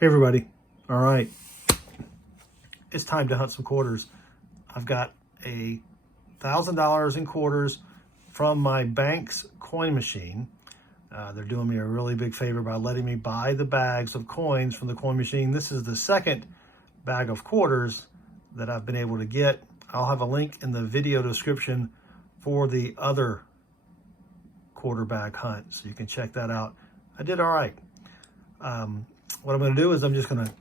Hey everybody. All right, it's time to hunt some quarters. I've got $1,000 in quarters from my bank's coin machine. They're doing me a really big favor by letting me buy the bags of coins from the coin machine. This is the second bag of quarters that I've been able to get. I'll have a link in the video description for the other quarter bag hunt, so you can check that out. I did all right. What I'm going to do is I'm just going to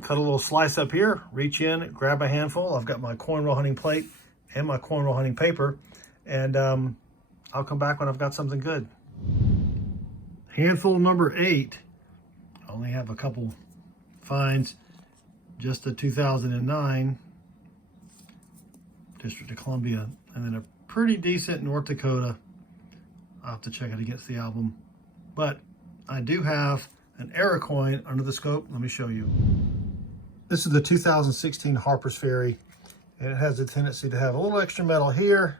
cut a little slice up here, reach in, grab a handful. I've got my coin roll hunting plate and my coin roll hunting paper, and I'll come back when I've got something good. Handful number 8. I only have a couple finds. Just a 2009 District of Columbia, and then a pretty decent North Dakota. I'll have to check it against the album, but I do have an error coin under the scope. Let me show you. This is the 2016 Harper's Ferry, and it has a tendency to have a little extra metal here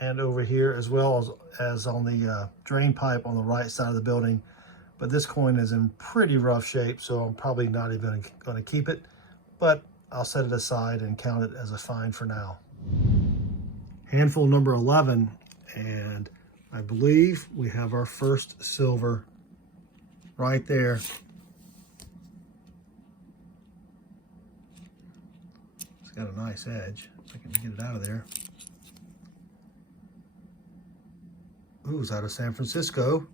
and over here, as well as on the drain pipe on the right side of the building. But this coin is in pretty rough shape, so I'm probably not even going to keep it, but I'll set it aside and count it as a find for now. Handful number 11, and I believe we have our first silver right there. It's got a nice edge. If I can get it out of there. Ooh, it's out of San Francisco.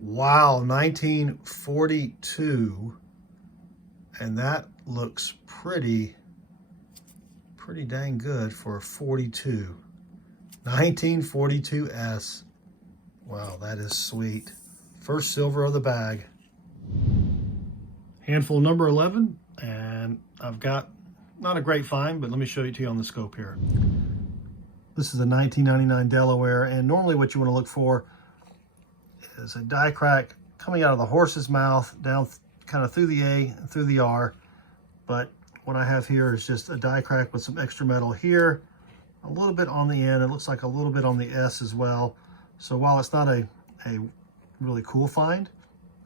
Wow, 1942. And that looks pretty dang good for a 42. 1942S. Wow, that is sweet. First silver of the bag. Handful number 11, and I've got not a great find, but let me show it to you on the scope here. This is a 1999 Delaware, and normally what you want to look for is a die crack coming out of the horse's mouth down kind of through the A and through the R. But what I have here is just a die crack with some extra metal here, a little bit on the end. It looks like a little bit on the S as well. So while it's not a really cool find,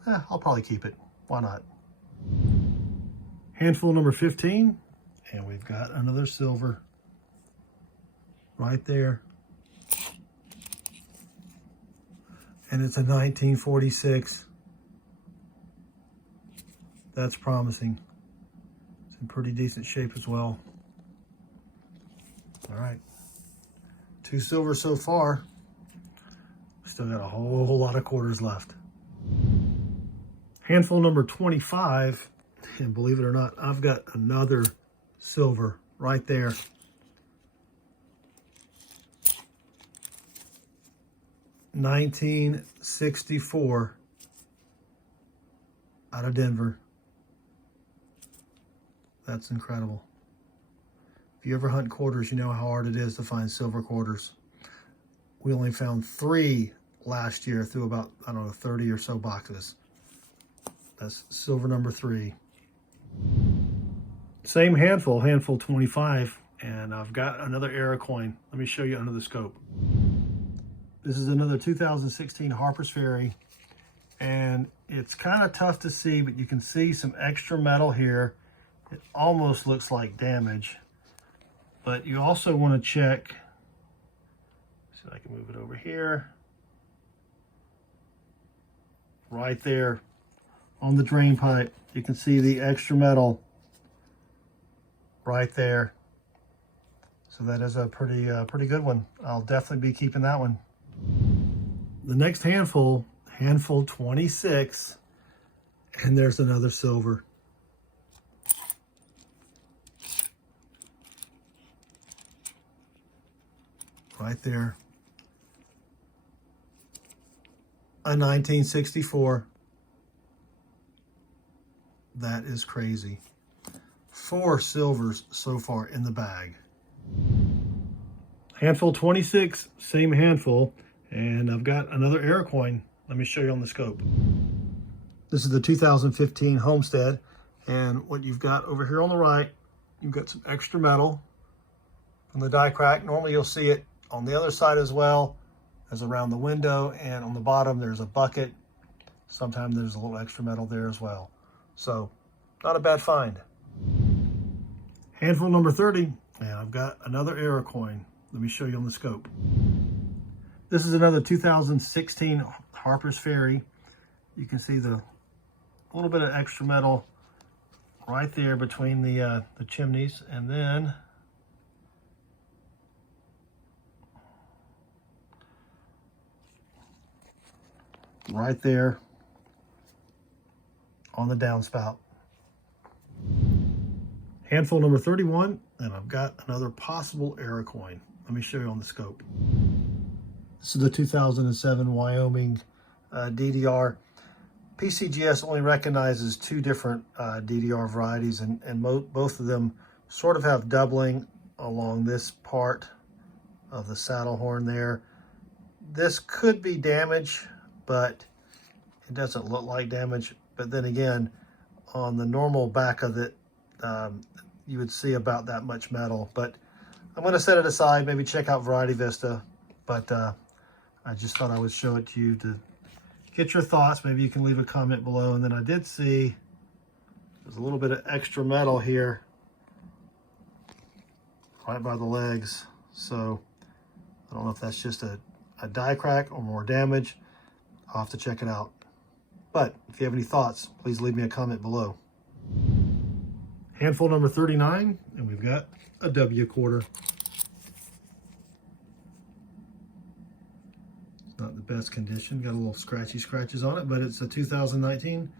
I'll probably keep it. Why not? Handful number 15, and we've got another silver right there. And it's a 1946. That's promising. It's in pretty decent shape as well. All right, 2 silver so far. Still got a whole lot of quarters left. Handful number 25, and believe it or not, I've got another silver right there. $1964 out of Denver. That's incredible. If you ever hunt quarters, you know how hard it is to find silver quarters. We only found 3 last year through about, I don't know, 30 or so boxes. That's silver number 3. Same handful, handful 25, and I've got another error coin. Let me show you under the scope. This is another 2016 Harper's Ferry, and it's kind of tough to see, but you can see some extra metal here. It almost looks like damage, but you also want to check. See if I can move it over here. Right there on the drain pipe, you can see the extra metal right there. So that is a pretty good one. I'll definitely be keeping that one. The next handful, handful 26, and there's another silver. Right there. A 1964. That is crazy. 4 silvers so far in the bag. Handful 26, same handful, and I've got another error coin. Let me show you on the scope. This is the 2015 Homestead, and what you've got over here on the right, you've got some extra metal from the die crack. Normally you'll see it on the other side as well as around the window, and on the bottom there's a bucket sometimes there's a little extra metal there as well. So not a bad find. Handful number 30, and I've got another error coin. Let me show you on the scope. This is another 2016 Harper's Ferry. You can see the little bit of extra metal right there between the chimneys, and then right there on the downspout. Handful number 31, and I've got another possible error coin. Let me show you on the scope. This is the 2007 Wyoming DDR. PCGS only recognizes two different DDR varieties, and both of them sort of have doubling along this part of the saddle horn there. This could be damage, but it doesn't look like damage. But then again, on the normal back of it, you would see about that much metal. But I'm going to set it aside, maybe check out Variety Vista. But I just thought I would show it to you to get your thoughts. Maybe you can leave a comment below. And then I did see there's a little bit of extra metal here right by the legs. So I don't know if that's just a die crack or more damage. I'll have to check it out. But if you have any thoughts, please leave me a comment below. Handful number 39, and we've got a W quarter. It's not the best condition, got a little scratches on it, but it's a 2019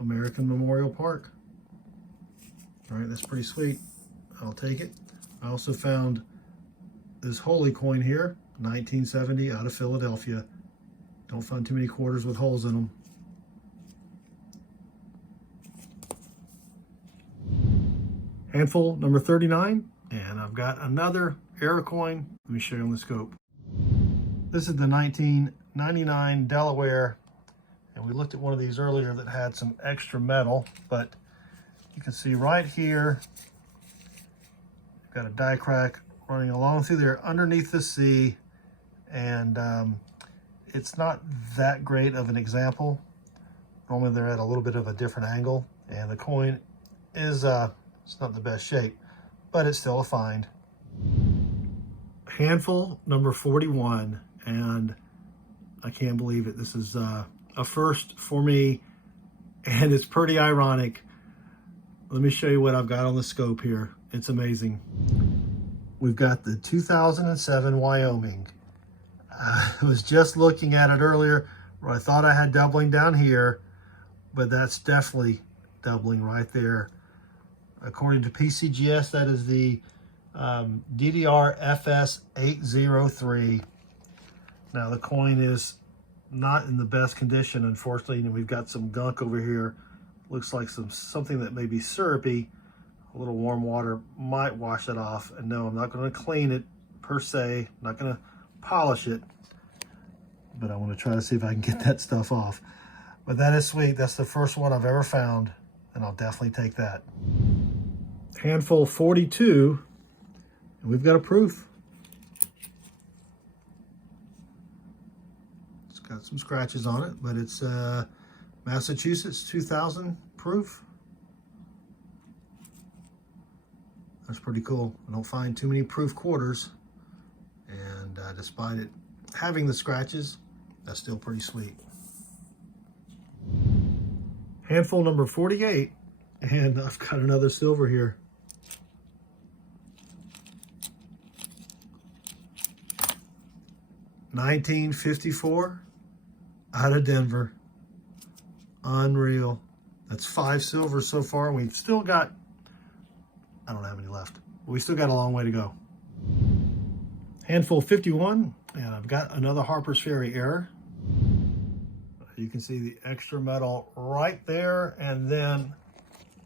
American Memorial Park. All right, that's pretty sweet. I'll take it. I also found this holy coin here, 1970, out of Philadelphia. Don't find too many quarters with holes in them. Handful number 39, and I've got another error coin. Let me show you on the scope. This is the 1999 Delaware, and we looked at one of these earlier that had some extra metal, but you can see right here, got a die crack running along through there underneath the C, and it's not that great of an example. Normally they're at a little bit of a different angle, and the coin is it's not the best shape, but it's still a find. Handful number 41, and I can't believe it. This is a first for me, and it's pretty ironic. Let me show you what I've got on the scope here. It's amazing. We've got the 2007 Wyoming. I was just looking at it earlier where I thought I had doubling down here, but that's definitely doubling right there. According to PCGS, that is the DDR FS803. Now the coin is not in the best condition, unfortunately, and we've got some gunk over here. Looks like something that may be syrupy. A little warm water might wash it off. And no, I'm not going to clean it per se. I'm not going to polish it, but I want to try to see if I can get that stuff off. But that is sweet. That's the first one I've ever found, and I'll definitely take that. Handful 42, and we've got a proof. It's got some scratches on it, but it's Massachusetts 2000 proof. That's pretty cool. I don't find too many proof quarters, and despite it having the scratches, that's still pretty sweet. Handful number 48, and I've got another silver here. $19.54 out of Denver. Unreal. That's 5 silvers so far, and we've still got, I don't have any left, but we still got a long way to go. Handful 51, and I've got another Harper's Ferry error. You can see the extra metal right there, and then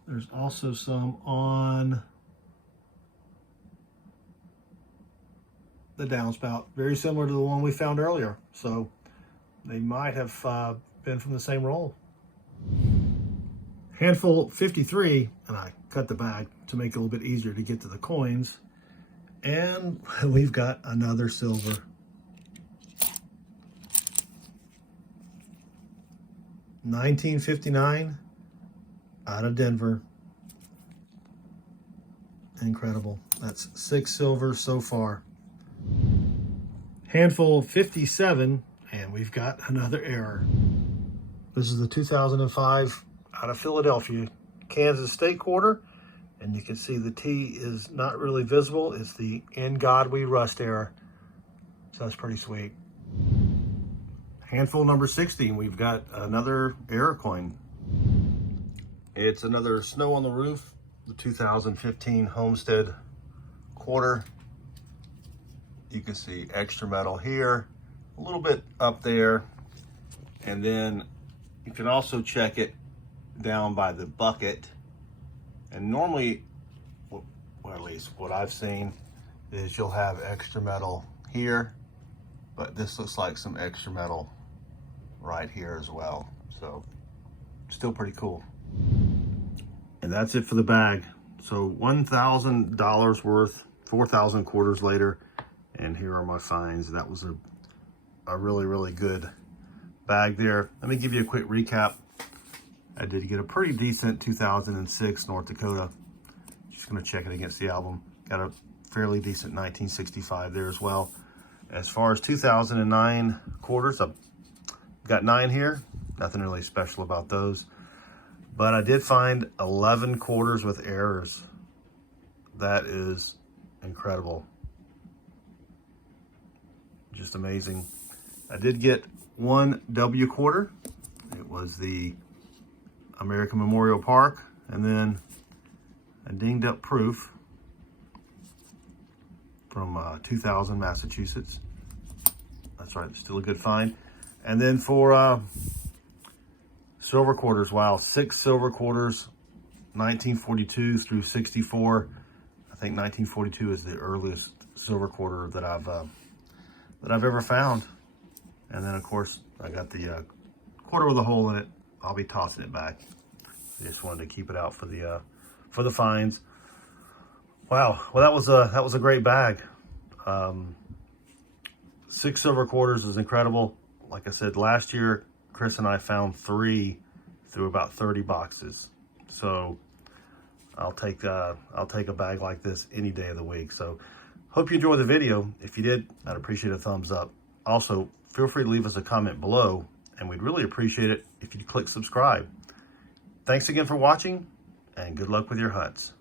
there's also some on the downspout, very similar to the one we found earlier. So they might have been from the same roll. Handful 53, and I cut the bag to make it a little bit easier to get to the coins. And we've got another silver. 1959 out of Denver. Incredible. That's 6 silver so far. Handful 57, and we've got another error. This is the 2005 out of Philadelphia, Kansas State quarter, and you can see the T is not really visible. It's the "In God We Rust" error. So that's pretty sweet. Handful number 60, we've got another error coin. It's another Snow on the Roof, the 2015 Homestead quarter. You can see extra metal here, a little bit up there, and then you can also check it down by the bucket. And normally, well, at least what I've seen, is you'll have extra metal here, but this looks like some extra metal right here as well. So still pretty cool. And that's it for the bag. So $1,000 worth, 4,000 quarters later, and here are my finds. That was a really, really good bag there. Let me give you a quick recap. I did get a pretty decent 2006 North Dakota. Just gonna check it against the album. Got a fairly decent 1965 there as well. As far as 2009 quarters, I've got 9 here. Nothing really special about those. But I did find 11 quarters with errors. That is incredible. Just amazing. I did get 1 W quarter. It was the American Memorial Park, and then a dinged up proof from 2000 Massachusetts. That's right, still a good find. And then for silver quarters, wow, 6 silver quarters, 1942 through 64. I think 1942 is the earliest silver quarter that I've ever found. And then of course I got the quarter with a hole in it. I'll be tossing it back. I just wanted to keep it out for the finds. Wow, well that was a great bag. 6 silver quarters is incredible. Like I said, last year Chris and I found 3 through about 30 boxes. So I'll take a bag like this any day of the week. So hope you enjoyed the video. If you did, I'd appreciate a thumbs up. Also, feel free to leave us a comment below, and we'd really appreciate it if you'd click subscribe. Thanks again for watching, and good luck with your hunts.